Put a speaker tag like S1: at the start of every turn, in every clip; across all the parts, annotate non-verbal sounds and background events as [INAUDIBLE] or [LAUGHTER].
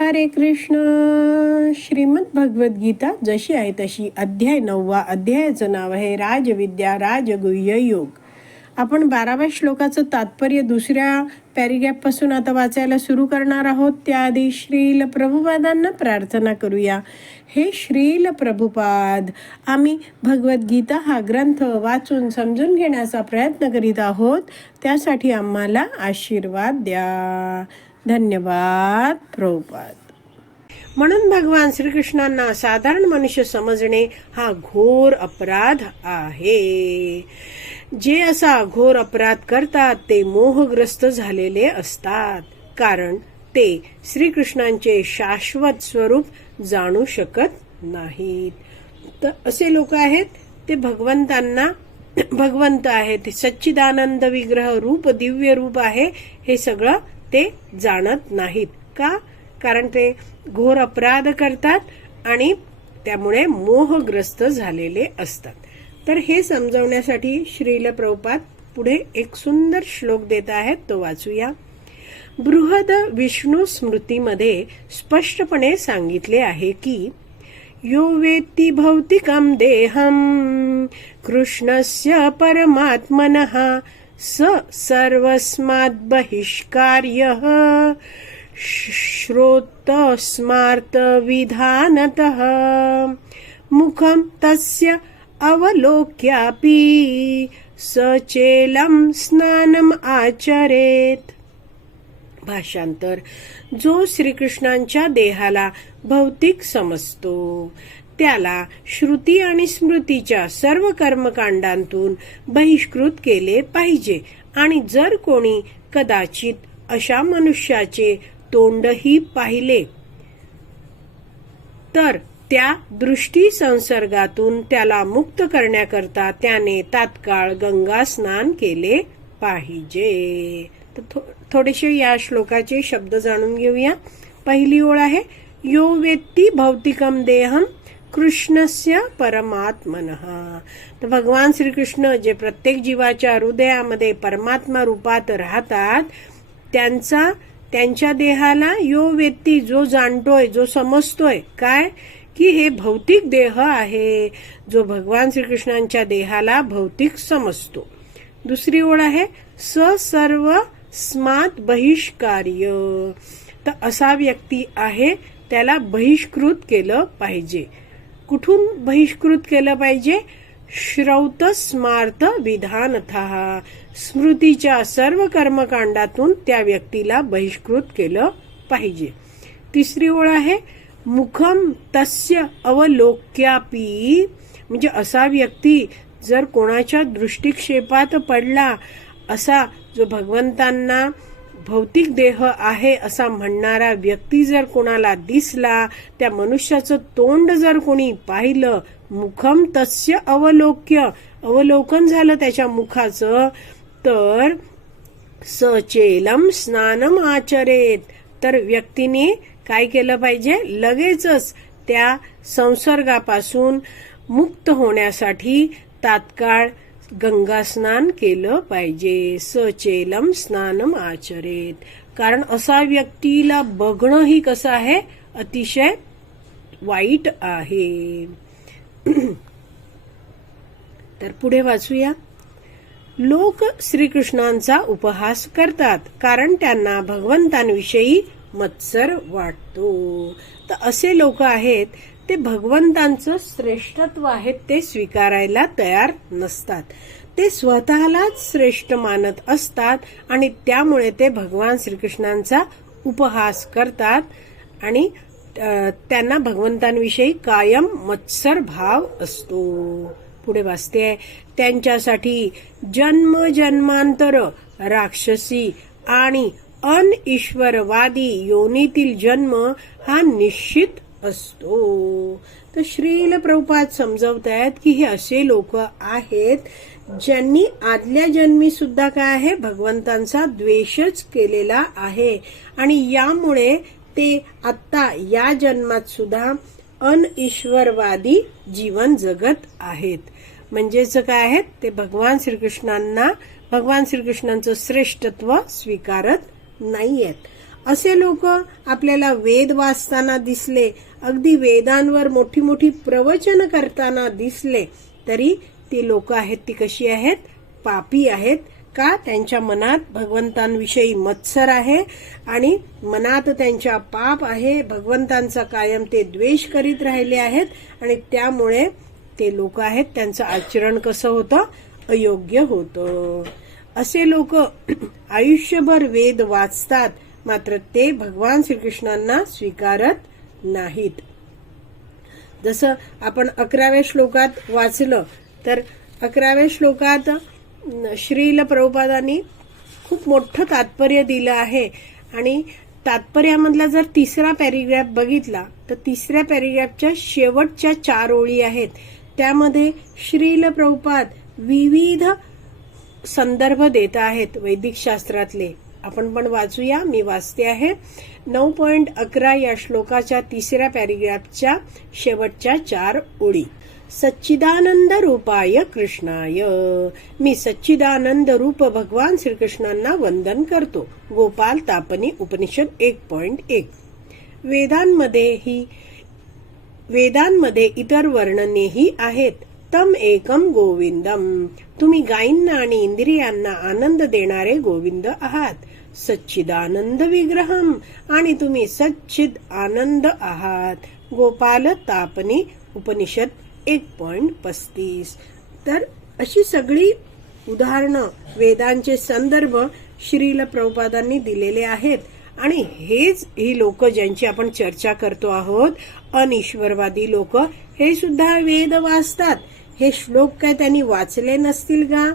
S1: हरे कृष्ण. श्रीमद भगवद्गीता जशी आहे तशी अध्याय नववा अध्यायाचं नाव आहे राजविद्या राजगुह्य योग. आपण बाराव्या श्लोकाचं तात्पर्य दुसऱ्या पॅरिग्रॅफपासून आता वाचायला सुरू करणार आहोत. त्याआधी श्रील प्रभुपादांना प्रार्थना करूया. हे श्रील प्रभुपाद आम्ही भगवद्गीता हा ग्रंथ वाचून समजून घेण्याचा प्रयत्न करीत आहोत. त्यासाठी आम्हाला आशीर्वाद द्या. धन्यवाद प्रभुपाद. म्हणून भगवान श्रीकृष्णांना साधारण मनुष्य समजणे हा घोर अपराध आहे. जे असा घोर अपराध करतात ते मोहग्रस्त झालेले असतात. कारण ते श्रीकृष्णांचे शाश्वत स्वरूप जाणू शकत नाहीत. तर असे लोक आहेत ते भगवंतांना भगवंत आहेत सच्चिदानंद विग्रह रूप दिव्य रूप आहे हे सगळं ते जाणत नाहीत. का? कारण ते घोर अपराध करतात आणि त्यामुळे मोहग्रस्त झालेले असतात. तर हे समजवण्यासाठी श्रील प्रभुपाद पुढे एक सुंदर श्लोक देत आहेत तो वाचूया. बृहद विष्णू स्मृतीमध्ये स्पष्टपणे सांगितले आहे की यो वेत्ती भौतिकम देहं कृष्णस्य परमात्मनः स सर्वस्मात् बहिष्कार्यः श्रोतस्मार्तविधानतः मुखं तस्य अवलोक्यापि सचेलं स्नानम् आचरेत। भाषांतर जो श्रीकृष्णांच्या देहाला भौतिक समजतो। त्याला श्रुती आणि स्मृतीच्या सर्व कर्मकांडांतून बहिष्कृत केले पाहिजे. आणि जर कोणी कदाचित अशा मनुष्याचे तोंडही पाहिले तर त्या दृष्टी संसर्गातून त्याला मुक्त करण्याकरता त्याने तात्काळ गंगा स्नान केले पाहिजे. तर थो- थोडेसे या श्लोकाचे शब्द जाणून घेऊया. पहिली ओळ आहे यो वेत्ती भौतिकम देहम कृष्णस्य परमात्मन. तर भगवान श्रीकृष्ण जे प्रत्येक जीवाच्या हृदयामध्ये परमात्मा रूपात राहतात त्यांचा त्यांच्या देहाला यो व्यक्ती जो जाणतोय जो समजतोय काय? की हे भौतिक देह आहे जो भगवान श्रीकृष्णांच्या देहाला भौतिक समजतो. दुसरी ओळ आहे स सर्व स्मात बहिष्कार्य. तर असा व्यक्ती आहे त्याला बहिष्कृत केलं पाहिजे. कुठून बहिष्कृत केलं पाहिजे? श्रौत स्मार्त विधानथ. स्मृतीच्या सर्व कर्मकांडातून त्या व्यक्तीला बहिष्कृत केलं पाहिजे. तिसरी ओळ आहे मुखम तस्य अवलोक्यापी. म्हणजे असा व्यक्ती जर कोणाच्या दृष्टिक्षेपात पडला असा जो भगवंतांना भौतिक देह आहे असा म्हणणारा व्यक्ती जर कोणाला दिसला त्या मनुष्याचं तोंड जर कोणी पाहिलं मुखम तस्य अवलोक्य अवलोकन झालं त्याच्या मुखाचं तर सचेलम स्नानम आचरेत. तर व्यक्तीने काय केलं पाहिजे? लगेचच त्या संसर्गापासून मुक्त होण्यासाठी तात्काळ गंगा स्नान केलं पाहिजे. सचेलम स्नानम आचरेत. कारण असा व्यक्तीला बघणं ही कसं आहे? अतिशय वाईट आहे. [CLEARS THROAT] तर पुढे वाचूया. लोक श्रीकृष्णांचा उपहास करतात कारण त्यांना भगवंतांविषयी मत्सर वाटतो. तर असे लोक आहेत ते भगवंतांचं श्रेष्ठत्व आहे ते स्वीकारायला तयार नसतात. ते स्वतःलाच श्रेष्ठ मानत असतात आणि त्यामुळे ते भगवान श्रीकृष्णांचा उपहास करतात आणि त्यांना भगवंतांविषयी कायम मत्सर भाव असतो. पुढे वाचते आहे त्यांच्यासाठी जन्म जन्मांतर राक्षसी आणि अन ईश्वरवादी योनीतील जन्म हा निश्चित असतो. तर श्रील प्रभुपाद समजवत आहेत की हे असे लोक आहेत ज्यांनी आदल्या जन्मी सुद्धा काय आहे? भगवंतांचा द्वेषच केलेला आहे. आणि यामुळे ते आता या जन्मात सुद्धा अनईश्वरवादी जीवन जगत आहेत. म्हणजेच काय आहेत ते भगवान श्रीकृष्णांना भगवान श्रीकृष्णांचं श्रेष्ठत्व स्वीकारत नाहीयेत. असे लोक आपल्याला वेद वाचताना दिसले. अगदी वेदांवर मोठी मोठी प्रवचन करताना दिसले. तरी ती लोक आहेत ती कशी आहेत? पापी आहेत. का? त्यांच्या मनात भगवंतांविषयी मत्सर आहे आणि मनात त्यांच्या पाप आहे भगवंतांचा कायम ते द्वेष करीत राहिले आहेत आणि त्यामुळे ते लोक आहेत त्यांचं आचरण कसं होतं? अयोग्य होतं. असे लोक [CLEARS THROAT] आयुष्यभर वेद वाचतात. मात्र ते भगवान श्रीकृष्णांना स्वीकारत नाहीत. जसं आपण अकराव्या श्लोकात वाचलं तर अकराव्या श्लोकात श्रील प्रभुपादांनी खूप मोठं तात्पर्य दिलं आहे. आणि तात्पर्यामधला जर तिसरा पॅरेग्राफ बघितला तर तिसऱ्या पॅरेग्राफच्या शेवटच्या चार ओळी आहेत. त्यामध्ये श्रील प्रभुपाद विविध संदर्भ देत आहेत वैदिक शास्त्रातले. आपण पण वाचूया मी वाचते आहे. नऊ पॉइंट अकरा या श्लोकाच्या तिसऱ्या पॅरेग्राफच्या शेवटच्या चार ओळी. सच्चिदानंद रूपाय कृष्णाय. मी सच्चिदानंद रूप भगवान श्रीकृष्णांना वंदन करतो. गोपाल तापनी उपनिषद एक पॉइंट एक. वेदांमध्येही वेदांमध्ये इतर वर्णनेही आहेत. तम एकम गोविंदम. तुम्ही गायींना आणि इंद्रियांना आनंद देणारे गोविंद आहात. सच्चिदानंद विग्रहम। आणि तुम्ही सच्चिद आनंद आहात। गोपाल तापनी उपनिषद एक पॉइंट पस्तीस। तर अशी सगळी उदाहरणं वेदांचे संदर्भ श्रील प्रभुपादांनी दिलेले आहेत। आणि हेच ही लोक ज्यांची आपण चर्चा करतो आहोत अनिश्वरवादी लोक हे सुद्धा वेद वाचतात। हे श्लोक काय त्यांनी वाचले नसतील का?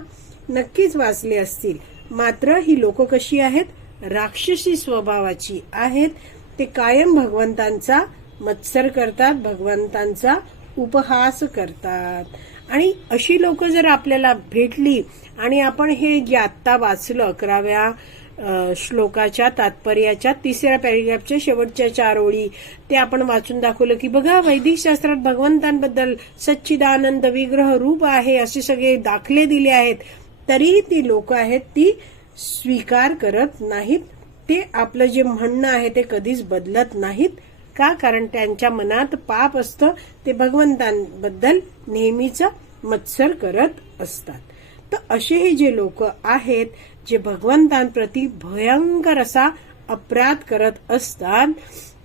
S1: नक्कीच वाचले असतील। मात्र ही लोक कशी आहेत? राक्षसी स्वभावाची आहेत. ते कायम भगवंतांचा मत्सर करतात भगवंतांचा उपहास करतात. आणि अशी लोक जर आपल्याला भेटली आणि आपण हे जे आत्ता वाचलं अकराव्या श्लोकाच्या तात्पर्याच्या तिसऱ्या पॅरेग्राफच्या शेवटच्या चार ओळी ते आपण वाचून दाखवलं की बघा वैदिक शास्त्रात भगवंतांबद्दल सच्चिदानंद विग्रह रूप आहे असे सगळे दाखले दिले आहेत. तरीही ती लोक आहेत ती स्वीकार करत नाहीत. ते आपलं जे म्हणणं आहे ते कधीच बदलत नाहीत. का? कारण त्यांच्या मनात पाप असतं. ते भगवंतांबद्दल नेहमीच मत्सर करत असतात. तर असे हे जे लोक आहेत जे भगवंतांप्रती भयंकर असा अपराध करत असतात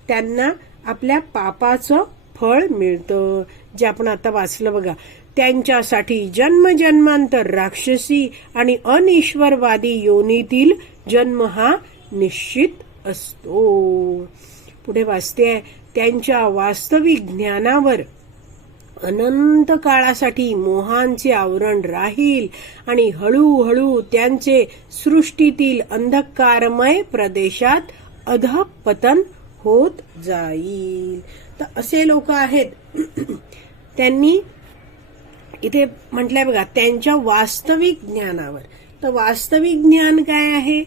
S1: त्यांना आपल्या पापाचं फळ मिळतं. जे आपण आता वाचलं बघा त्यांच्यासाठी जन्मजन्मांतर राक्षसी आणि अनिश्वरवादी योनीतील जन्म हा निश्चित असतो. पुढे वाचते आहे त्यांच्या वास्तविक ज्ञानावर अनंत काळासाठी मोहांचे आवरण राहील आणि हळूहळू त्यांचे सृष्टीतील अंधकारमय प्रदेशात अधपतन होत जाईल. तर असे लोक आहेत. त्यांनी इथे म्हटलंय बघा त्यांच्या वास्तविक ज्ञानावर. तर वास्तविक ज्ञान काय आहे?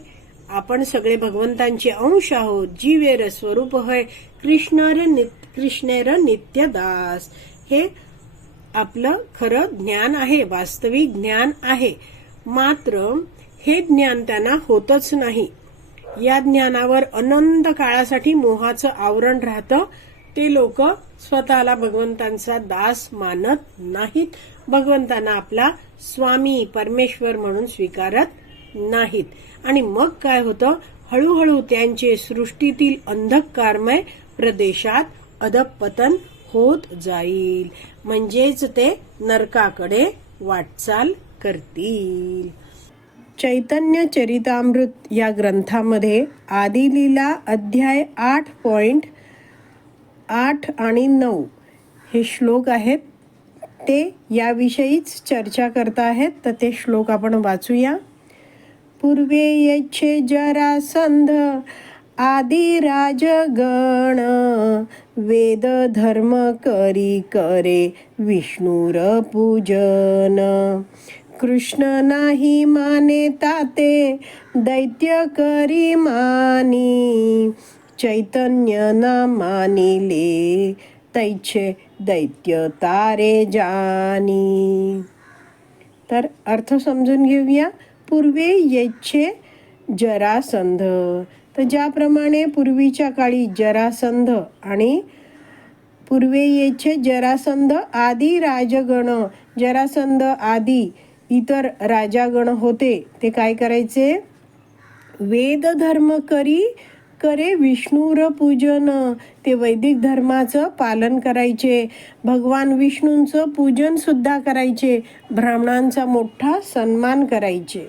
S1: आपण सगळे भगवंतांचे अंश आहोत जीवेर स्वरूप होय कृष्णर कृष्णेर नित्यदास. हे आपलं खरं ज्ञान आहे वास्तविक ज्ञान आहे. मात्र हे ज्ञान त्यांना होतच नाही. या ज्ञानावर अनंत काळासाठी मोहाचं आवरण राहतं ते लोक स्वतःला भगवंतांचा दास मानत नाहीत. भगवंतांना आपला स्वामी परमेश्वर म्हणून स्वीकारत नाहीत. आणि मग काय होतं? हळूहळू त्यांचे सृष्टीतील अंधकारमय प्रदेशात अधपतन होत जाईल. म्हणजेच ते नरकाकडे वाटचाल करतील. चैतन्य चरितामृत या ग्रंथामध्ये आदिलीला अध्याय आठ पॉइंट आठ आणि नऊ हे श्लोक आहेत. ते याविषयीच चर्चा करत आहेत. तर ते श्लोक आपण वाचूया. पूर्वे यच्छे जरासंध आदिराजगण वेद धर्म करी करे विष्णूर पूजन कृष्ण नाही माने ताते दैत्य करी मानी चैतन्य ना मानिले तैचे दैत्य तारे जानी। तर अर्थ समजून घेऊया. पूर्वे येच्छे जरासंध. तर ज्याप्रमाणे पूर्वीच्या काळी जरासंध आणि पूर्वे येचे जरासंध आदी राजगण जरासंध आदी इतर राजागण होते ते काय करायचे? वेद धर्म करी करे विष्णूर पूजन ते वैदिक धर्माचं पालन करायचे. भगवान विष्णूंचं पूजनसुद्धा करायचे. ब्राह्मणांचा मोठा सन्मान करायचे.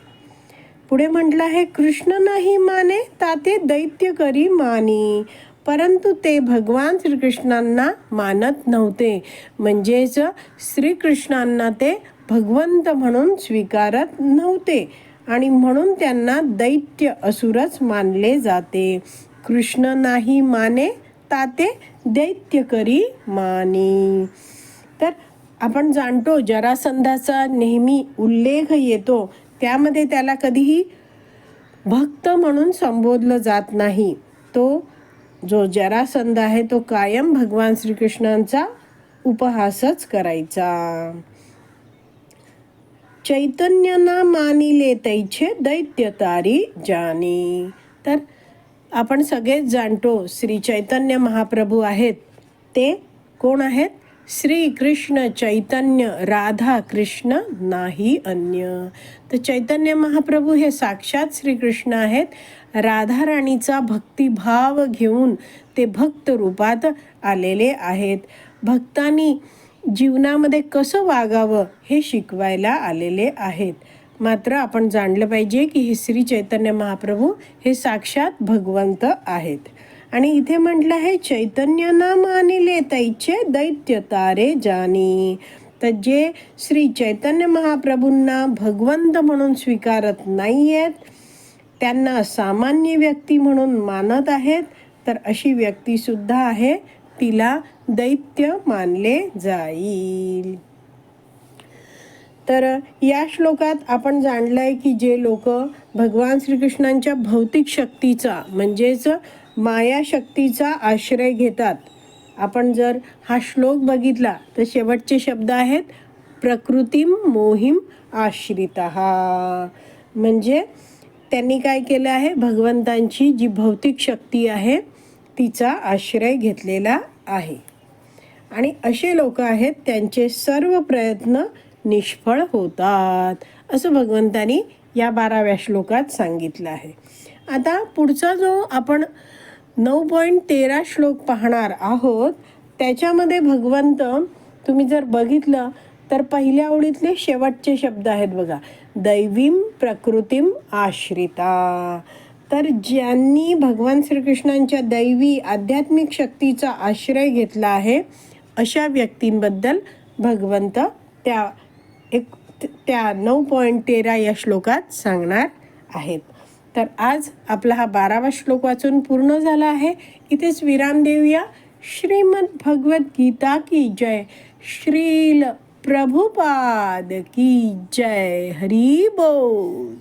S1: पुढे म्हटलं आहे कृष्ण नाही माने ताते दैत्य करी मानी. परंतु ते भगवान श्रीकृष्णांना मानत नव्हते. म्हणजेच श्रीकृष्णांना ते भगवंत म्हणून स्वीकारत नव्हते. आणि म्हणून त्यांना दैत्य असुरच मानले जाते. कृष्ण नाही माने ताते दैत्य करी मानी. तर आपण जाणतो जरासंधाचा नेहमी उल्लेख येतो. त्यामध्ये त्याला कधीही भक्त म्हणून संबोधलं जात नाही. तो जो जरासंध आहे तो कायम भगवान श्रीकृष्णांचा उपहासच करायचा. चैतन्यना मानिले तैचे दैत्य तारी जानी। तर आपण सगळेच जाणतो श्री चैतन्य महाप्रभू आहेत. ते कोण आहेत? श्री कृष्ण चैतन्य राधा कृष्ण नाही अन्य। तर चैतन्य महाप्रभू हे साक्षात श्रीकृष्ण आहेत. राधाराणीचा भक्तिभाव घेऊन ते भक्त रूपात आलेले आहेत. भक्तांनी जीवनामध्ये कसं वागावं हे शिकवायला आलेले आहेत. मात्र आपण जाणलं पाहिजे की हे श्री चैतन्य महाप्रभू हे साक्षात भगवंत आहेत. आणि इथे म्हटलं आहे चैतन्य ना मानिले तैचे दैत्य तारे जानी. तर जे श्री चैतन्य महाप्रभूंना भगवंत म्हणून स्वीकारत नाही आहेत त्यांना सामान्य व्यक्ती म्हणून मानत आहेत तर अशी व्यक्तीसुद्धा आहे तिला दैत्य मानले जाईल. तर या श्लोकात आपण जाणलंय की जे लोक भगवान श्रीकृष्णांच्या भौतिक शक्तीचा म्हणजेच माया शक्तीचा आश्रय घेतात. आपण जर हा श्लोक बघितला तर शेवटचे शब्द आहेत प्रकृतीम मोहिम आश्रित. म्हणजे त्यांनी काय केलं आहे? भगवंतांची जी भौतिक शक्ती आहे तिचा आश्रय घेतलेला आहे. आणि असे लोक आहेत त्यांचे सर्व प्रयत्न निष्फळ होतात असं भगवंतानी या बाराव्या श्लोकात सांगितलं आहे. आता पुढचा जो आपण नऊ पॉईंट तेरा श्लोक पाहणार आहोत त्याच्यामध्ये भगवंत तुम्ही जर बघितलं तर पहिल्या ओळीतले शेवटचे शब्द आहेत बघा. दैवीम प्रकृतीम आश्रिता. तर ज्यांनी भगवान श्रीकृष्णांच्या दैवी आध्यात्मिक शक्तीचा आश्रय घेतला आहे अशा व्यक्तींबद्दल भगवंत त्या एक त्या नऊ पॉईंट तेरा या श्लोकात सांगणार आहेत. तर आज आपला हा बारावा श्लोक वाचून पूर्ण झाला आहे. इथेच विराम देऊया. श्रीमद भगवत गीता की जय. श्रील प्रभुपाद की जय. हरी बोल.